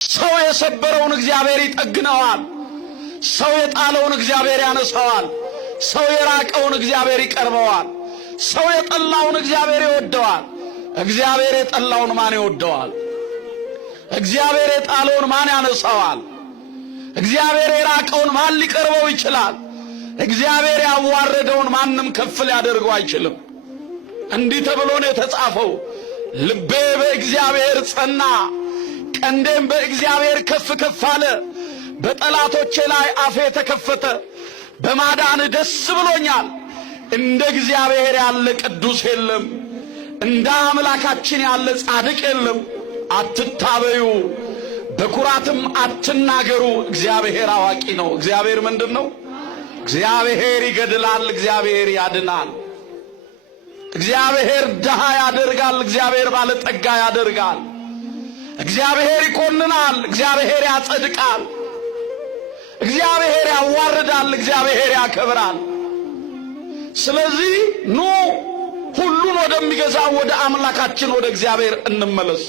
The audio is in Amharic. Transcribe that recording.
ሰው የሰበረውን እግዚአብሔር ይጠግነዋል። ሰው የጣለውን እግዚአብሔር ያነሳዋል። ሰው የራቀውን እግዚአብሔር ይቀርበዋል። ሰው የጠላውን እግዚአብሔር ይወደዋል። እግዚአብሔር የጠላውን ማን ይወደዋል? እግዚአብሔር የጣለውን ማን ያነሳዋል? እግዚአብሔር የራቀውን ማን ሊቀርበው ይችላል? እግዚአብሔር ያዋረደውን ማንም ከፍ ሊያደርገው አይችልም። እንዲህ ተብሎ ነው የተጻፈው፣ ልቤ በእግዚአብሔር ጸና፣ ቀንዴም በእግዚአብሔር ከፍ ከፍ አለ። በጠላቶቼ ላይ አፌ ተከፈተ፣ በማዳን ደስ ብሎኛል። እንደ እግዚአብሔር ያለ ቅዱስ የለም፣ እንደ አምላካችን ያለ ጻድቅ የለም። አትታበዩ፣ በኩራትም አትናገሩ። እግዚአብሔር አዋቂ ነው። እግዚአብሔር ምንድን ነው? እግዚአብሔር ይገድላል፣ እግዚአብሔር ያድናል። እግዚአብሔር ድሃ ያደርጋል፣ እግዚአብሔር ባለጠጋ ያደርጋል። እግዚአብሔር ይኮንናል፣ እግዚአብሔር ያጸድቃል። እግዚአብሔር ያዋርዳል፣ እግዚአብሔር ያከብራል። ስለዚህ ኑ ሁሉን ወደሚገዛው ወደ አምላካችን ወደ እግዚአብሔር እንመለስ።